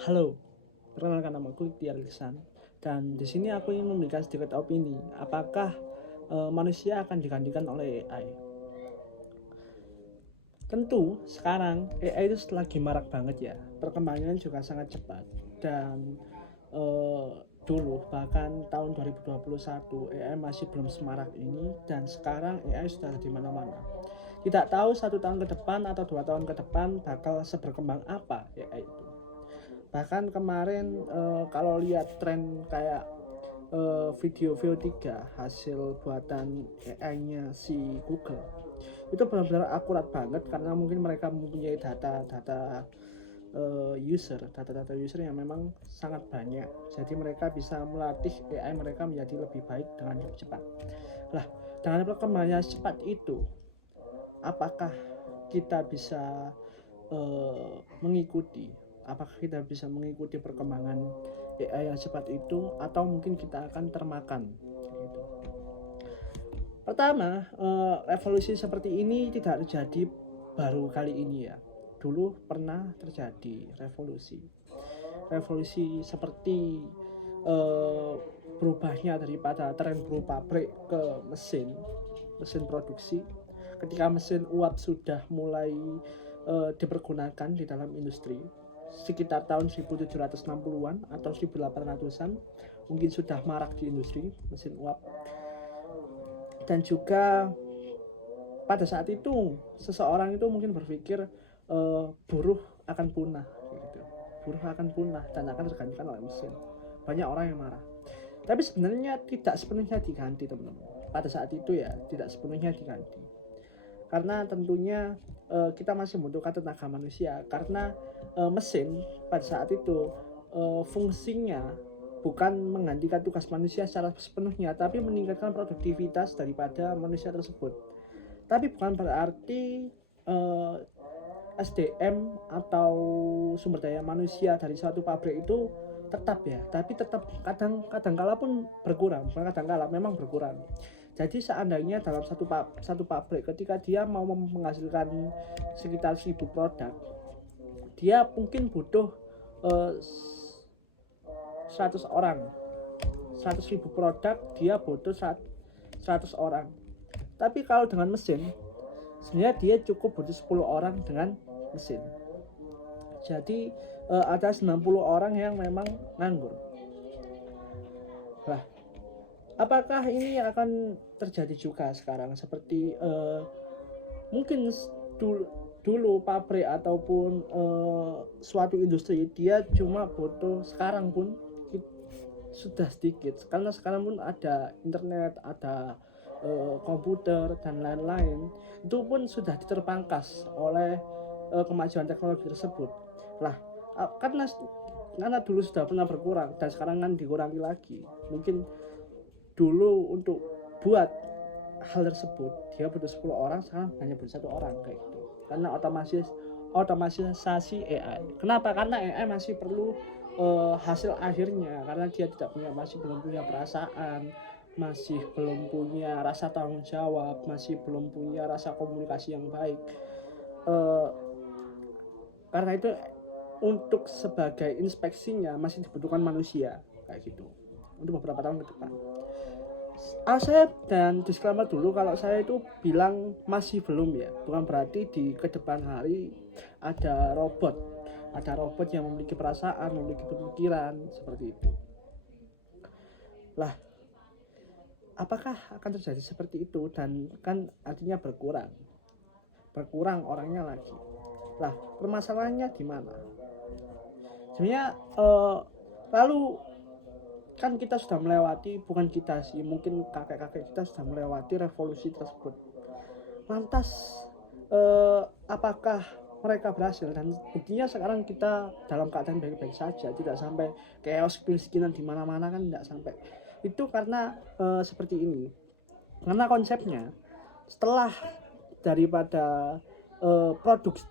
Halo, perkenalkan namaku Tiar Lisan dan di sini aku ingin memberikan sedikit opini. Apakah manusia akan digantikan oleh AI? Tentu sekarang AI itu lagi marak banget ya. Perkembangannya juga sangat cepat dan eh, dulu bahkan tahun 2021 AI masih belum semarak ini dan sekarang AI sudah di mana-mana. Tidak tahu 1 tahun ke depan atau 2 tahun ke depan bakal seberkembang apa AI itu. Bahkan kemarin kalau lihat tren kayak video VO3 hasil buatan AI-nya si Google itu benar-benar akurat banget karena mungkin mereka mempunyai data-data data-data user yang memang sangat banyak, jadi mereka bisa melatih AI mereka menjadi lebih baik dengan lebih cepat. Lah, dengan perkembangannya cepat itu, apakah kita bisa mengikuti, apakah kita bisa mengikuti perkembangan AI yang cepat itu, atau mungkin kita akan termakan gitu. Pertama, revolusi seperti ini tidak terjadi baru kali ini ya. Dulu pernah terjadi revolusi seperti eh, berubahnya daripada tren brew pabrik ke mesin produksi. Ketika mesin uap sudah mulai dipergunakan di dalam industri sekitar tahun 1760-an atau 1800-an, mungkin sudah marak di industri mesin uap. Dan juga pada saat itu seseorang itu mungkin berpikir buruh akan punah gitu. Buruh akan punah dan akan tergantikan oleh mesin. Banyak orang yang marah. Tapi sebenarnya tidak sepenuhnya diganti, teman-teman. Pada saat itu ya tidak sepenuhnya diganti. Karena tentunya kita masih membutuhkan tenaga manusia, karena mesin pada saat itu fungsinya bukan menggantikan tugas manusia secara sepenuhnya, tapi meningkatkan produktivitas daripada manusia tersebut. Tapi bukan berarti SDM atau sumber daya manusia dari suatu pabrik itu tetap ya, tapi tetap kadang kala pun berkurang, bukan kadang kala, memang berkurang. Jadi seandainya dalam satu pabrik ketika dia mau menghasilkan sekitar 1000 produk, dia mungkin butuh 100 orang. 100.000 produk dia butuh 100 orang. Tapi kalau dengan mesin, sebenarnya dia cukup butuh 10 orang dengan mesin. Jadi ada 90 orang yang memang nganggur. Lah, apakah ini akan terjadi juga sekarang seperti mungkin dulu dulu pabrik ataupun suatu industri dia cuma butuh, sekarang pun sudah sedikit karena sekarang pun ada internet, ada komputer dan lain-lain, itu pun sudah diterpangkas oleh kemajuan teknologi tersebut. Lah, karena dulu sudah pernah berkurang dan sekarang kan dikurangi lagi. Mungkin dulu untuk buat hal tersebut dia butuh 10 orang, sekarang hanya butuh 1 orang kayak gitu. Karena otomatisasi AI. Kenapa? Karena AI masih perlu hasil akhirnya, karena dia masih belum punya perasaan, masih belum punya rasa tanggung jawab, masih belum punya rasa komunikasi yang baik. Eh, karena itu untuk sebagai inspeksinya masih dibutuhkan manusia kayak gitu untuk beberapa tahun ke depan. Saya dan disclaimer dulu kalau saya itu bilang masih belum ya, bukan berarti di kedepan hari ada robot yang memiliki perasaan, memiliki pemikiran seperti itu. Lah, apakah akan terjadi seperti itu? Dan kan artinya berkurang orangnya lagi. Lah, permasalahannya di mana? Sebenarnya lalu kan kita sudah melewati, bukan kita sih, mungkin kakek-kakek kita sudah melewati revolusi tersebut. Lantas apakah mereka berhasil? Dan buktinya sekarang kita dalam keadaan baik-baik saja, tidak sampai chaos kemiskinan di mana-mana, kan tidak sampai. Itu karena seperti ini. Karena konsepnya setelah daripada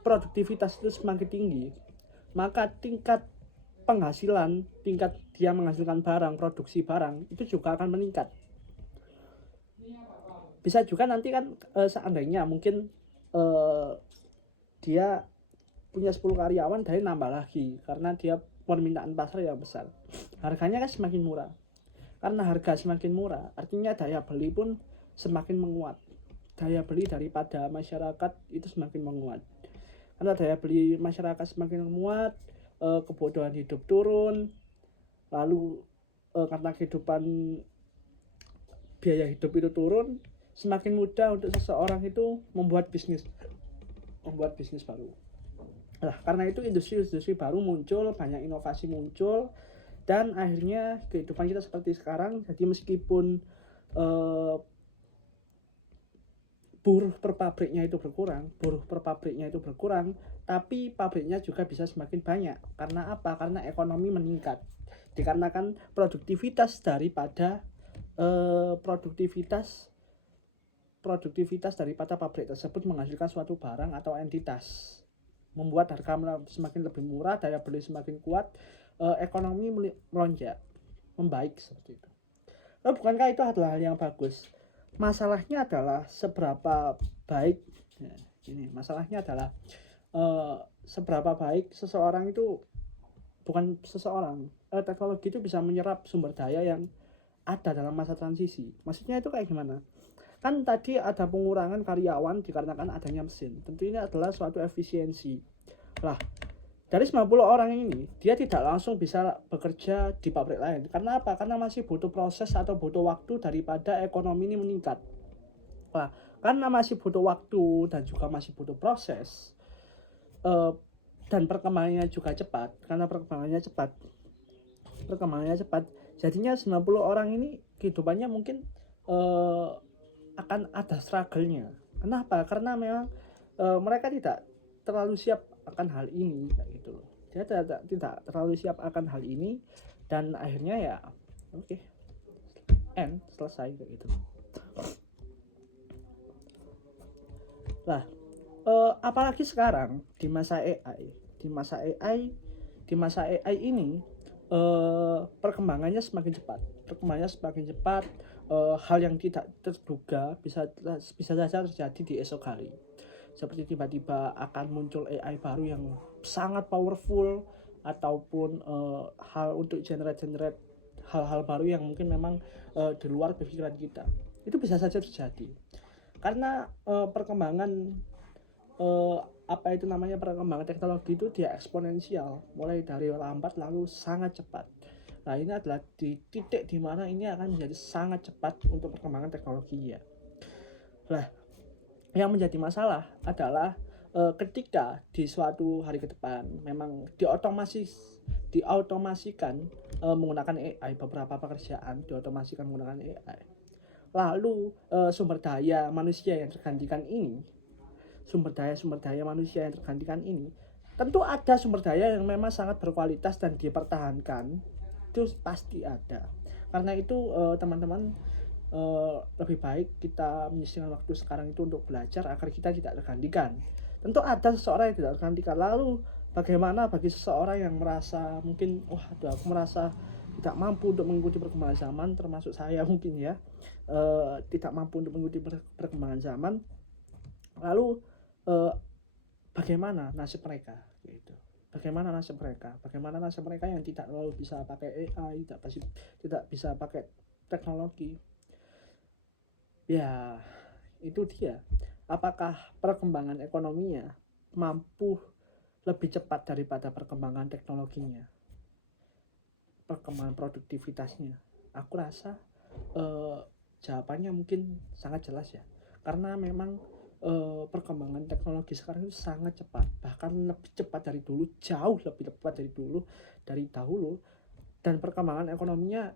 produktivitas itu semakin tinggi, maka tingkat penghasilan, tingkat dia menghasilkan barang, produksi barang itu juga akan meningkat. Bisa juga nanti kan seandainya mungkin dia punya 10 karyawan, dari nambah lagi karena dia permintaan pasar yang besar, harganya kan semakin murah. Karena harga semakin murah, artinya daya beli pun semakin menguat. Daya beli daripada masyarakat itu semakin menguat. Karena daya beli masyarakat semakin menguat, kebutuhan hidup turun, lalu karena kehidupan biaya hidup itu turun, semakin mudah untuk seseorang itu membuat bisnis baru. Nah, karena itu industri baru muncul, banyak inovasi muncul, dan akhirnya kehidupan kita seperti sekarang. Jadi meskipun buruh per pabriknya itu berkurang, tapi pabriknya juga bisa semakin banyak. Karena apa? Karena ekonomi meningkat. Dikarenakan produktivitas daripada produktivitas daripada pabrik tersebut menghasilkan suatu barang atau entitas, membuat harga semakin lebih murah, daya beli semakin kuat, ekonomi melonjak, membaik seperti itu. Lalu bukankah itu adalah hal yang bagus? Masalahnya adalah seberapa baik. Masalahnya adalah seberapa baik seseorang itu, bukan seseorang, teknologi itu bisa menyerap sumber daya yang ada dalam masa transisi. Maksudnya itu kayak gimana? Kan tadi ada pengurangan karyawan dikarenakan adanya mesin. Tentu ini adalah suatu efisiensi. Lah, dari 90 orang ini, dia tidak langsung bisa bekerja di pabrik lain. Karena apa? Karena masih butuh proses atau butuh waktu daripada ekonomi ini meningkat. Nah, karena masih butuh waktu dan juga masih butuh proses, dan perkembangannya juga cepat. Karena perkembangannya cepat, jadinya 90 orang ini kehidupannya mungkin akan ada struggle-nya. Kenapa? Karena memang mereka tidak terlalu siap akan hal ini, kayak gitu loh. Dia tidak terlalu siap akan hal ini, dan akhirnya ya oke, selesai kayak gitu. Lah, apalagi sekarang di masa AI ini, perkembangannya semakin cepat. Hal yang tidak terduga bisa saja terjadi di esok hari. Seperti tiba-tiba akan muncul AI baru yang sangat powerful, ataupun hal untuk generate hal-hal baru yang mungkin memang di luar pikiran kita. Itu bisa saja terjadi. Karena perkembangan perkembangan teknologi itu dia eksponensial, mulai dari lambat lalu sangat cepat. Nah, ini adalah di titik di mana ini akan menjadi sangat cepat untuk perkembangan teknologi ya. Nah, yang menjadi masalah adalah ketika di suatu hari ke depan memang diotomasikan menggunakan AI, beberapa pekerjaan diotomasikan menggunakan AI. Lalu sumber daya manusia yang tergantikan ini, tentu ada sumber daya yang memang sangat berkualitas dan dipertahankan, itu pasti ada. Karena itu teman-teman, lebih baik kita menyisihkan waktu sekarang itu untuk belajar agar kita tidak tergantikan. Tentu ada seseorang yang tidak tergantikan. Lalu bagaimana bagi seseorang yang merasa mungkin aku merasa tidak mampu untuk mengikuti perkembangan zaman, termasuk saya mungkin ya, tidak mampu untuk mengikuti perkembangan zaman. Lalu bagaimana nasib mereka gitu. Bagaimana nasib mereka yang tidak lalu bisa pakai AI, tidak bisa pakai teknologi. Ya, itu dia. Apakah perkembangan ekonominya mampu lebih cepat daripada perkembangan teknologinya, perkembangan produktivitasnya? Aku rasa jawabannya mungkin sangat jelas ya. Karena memang perkembangan teknologi sekarang itu sangat cepat, bahkan lebih cepat dari dulu, jauh lebih cepat dari dahulu. Dan perkembangan ekonominya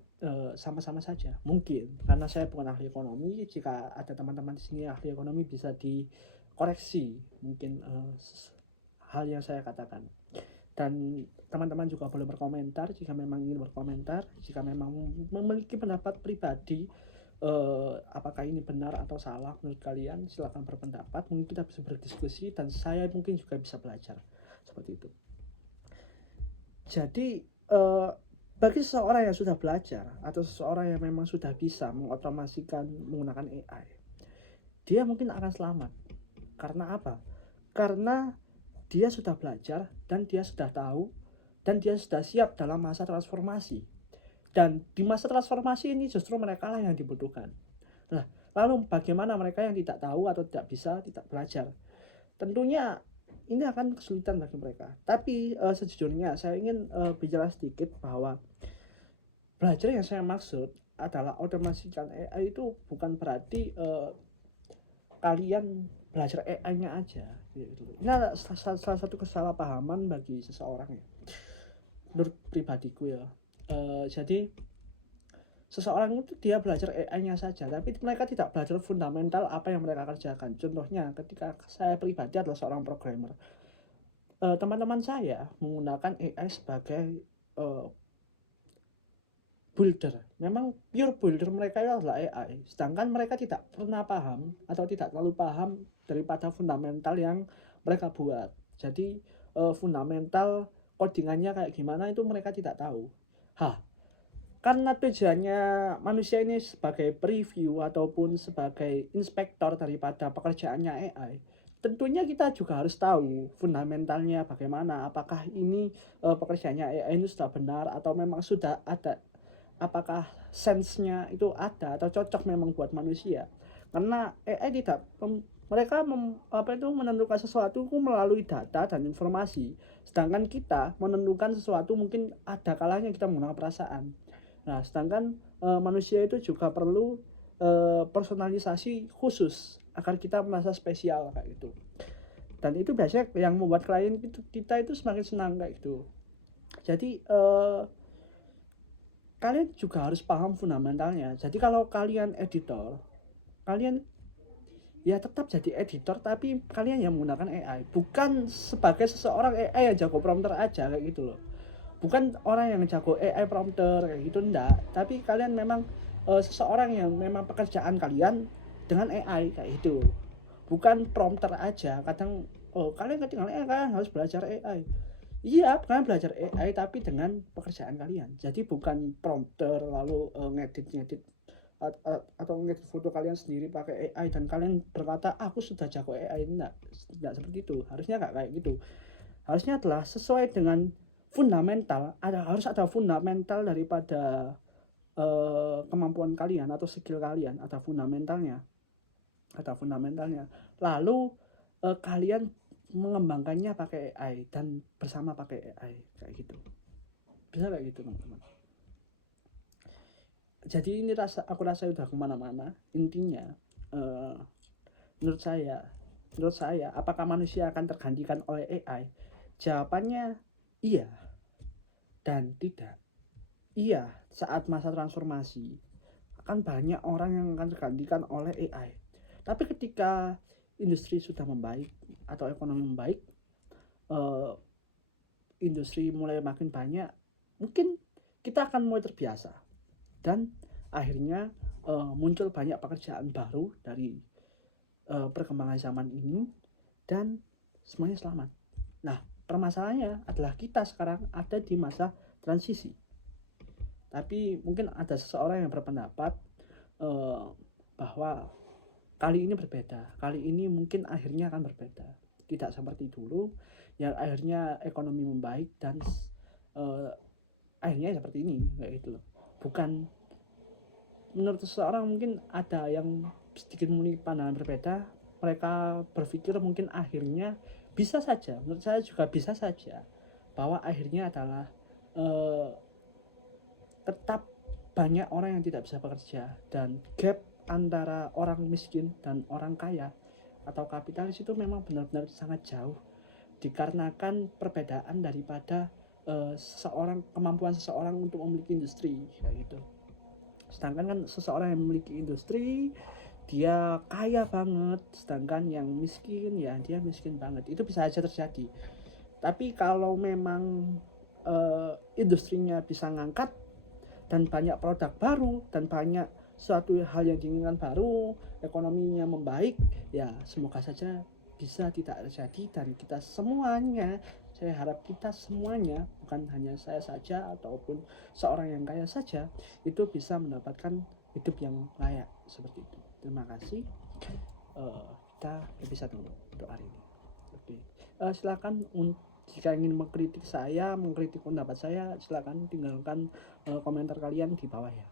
sama-sama saja. Mungkin karena saya bukan ahli ekonomi, jika ada teman-teman di sini ahli ekonomi bisa dikoreksi mungkin hal yang saya katakan. Dan teman-teman juga boleh berkomentar jika memang ingin berkomentar, jika memang memiliki pendapat pribadi, apakah ini benar atau salah menurut kalian, silakan berpendapat. Mungkin kita bisa berdiskusi dan saya mungkin juga bisa belajar seperti itu. Jadi bagi seseorang yang sudah belajar atau seseorang yang memang sudah bisa mengotomasikan menggunakan AI, dia mungkin akan selamat. Karena apa? Karena dia sudah belajar dan dia sudah tahu dan dia sudah siap dalam masa transformasi. Dan di masa transformasi ini justru mereka lah yang dibutuhkan. Nah, lalu bagaimana mereka yang tidak tahu atau tidak bisa, tidak belajar? Tentunya ini akan kesulitan bagi mereka. Tapi sejujurnya saya ingin bicara sedikit bahwa belajar yang saya maksud adalah otomasikan AI itu bukan berarti kalian belajar AI-nya aja gitu. Ini adalah salah satu kesalahpahaman bagi seseorang ya, menurut pribadiku ya. Jadi seseorang itu dia belajar AI-nya saja, tapi mereka tidak belajar fundamental apa yang mereka kerjakan. Contohnya ketika saya pribadi adalah seorang programmer, teman-teman saya menggunakan AI sebagai builder. Memang pure builder mereka adalah AI, sedangkan mereka tidak pernah paham atau tidak terlalu paham daripada fundamental yang mereka buat. Jadi fundamental codingannya kayak gimana itu mereka tidak tahu. Karena tujuannya manusia ini sebagai preview ataupun sebagai inspektor daripada pekerjaannya AI, tentunya kita juga harus tahu fundamentalnya bagaimana, apakah ini pekerjaannya AI ini sudah benar atau memang sudah ada, apakah sense-nya itu ada atau cocok memang buat manusia. Karena AI tidak mereka menentukan sesuatu melalui data dan informasi, sedangkan kita menentukan sesuatu mungkin ada kalanya kita menggunakan perasaan. Nah, sedangkan manusia itu juga perlu personalisasi khusus agar kita merasa spesial kayak gitu. Dan itu biasanya yang membuat klien kita itu semakin senang kayak gitu. Jadi kalian juga harus paham fundamentalnya. Jadi kalau kalian editor, kalian ya tetap jadi editor, tapi kalian yang menggunakan AI, bukan sebagai seseorang AI yang jago prompter aja kayak gitu loh. Bukan orang yang jago AI prompter kayak gitu, enggak, tapi kalian memang seseorang yang memang pekerjaan kalian dengan AI kayak gitu, bukan prompter aja. Kadang kalian ketinggalan AI, kalian harus belajar AI. Iya, kalian belajar AI tapi dengan pekerjaan kalian. Jadi bukan prompter lalu ngedit atau ngedit foto kalian sendiri pakai AI dan kalian berkata aku sudah jago AI. Enggak seperti itu. Harusnya enggak kayak gitu. Harusnya adalah sesuai dengan fundamental, harus ada fundamental daripada kemampuan kalian atau skill kalian, ada fundamentalnya. Lalu kalian mengembangkannya pakai AI dan bersama pakai AI kayak gitu. Bisa kayak gitu teman-teman. Jadi ini aku rasa udah kemana-mana. Intinya menurut saya apakah manusia akan tergantikan oleh AI? Jawabannya iya dan tidak. Iya, saat masa transformasi akan banyak orang yang akan tergantikan oleh AI. Tapi ketika industri sudah membaik atau ekonomi membaik, industri mulai makin banyak, mungkin kita akan mulai terbiasa dan akhirnya muncul banyak pekerjaan baru dari perkembangan zaman ini dan semuanya selamat. Nah, permasalahannya adalah kita sekarang ada di masa transisi. Tapi mungkin ada seseorang yang berpendapat bahwa kali ini berbeda. Kali ini mungkin akhirnya akan berbeda. Tidak seperti dulu yang akhirnya ekonomi membaik dan akhirnya seperti ini kayak gitu loh. Bukan, menurut seseorang mungkin ada yang sedikit memiliki pandangan berbeda. Mereka berpikir mungkin akhirnya bisa saja, menurut saya juga bisa saja, bahwa akhirnya adalah tetap banyak orang yang tidak bisa bekerja dan gap antara orang miskin dan orang kaya atau kapitalis itu memang benar-benar sangat jauh, dikarenakan perbedaan daripada kemampuan seseorang untuk memiliki industri kayak gitu. Sedangkan kan seseorang yang memiliki industri dia kaya banget, sedangkan yang miskin ya dia miskin banget. Itu bisa aja terjadi. Tapi kalau memang industrinya bisa ngangkat dan banyak produk baru dan banyak suatu hal yang diinginkan baru, ekonominya membaik, ya semoga saja bisa tidak terjadi dan kita semuanya, saya harap kita semuanya, bukan hanya saya saja ataupun seorang yang kaya saja, itu bisa mendapatkan hidup yang layak seperti itu. Terima kasih. Kita bisa tunggu untuk hari ini. Oke. Silakan Jika ingin mengkritik saya, mengkritik pendapat saya, silakan tinggalkan komentar kalian di bawah ya.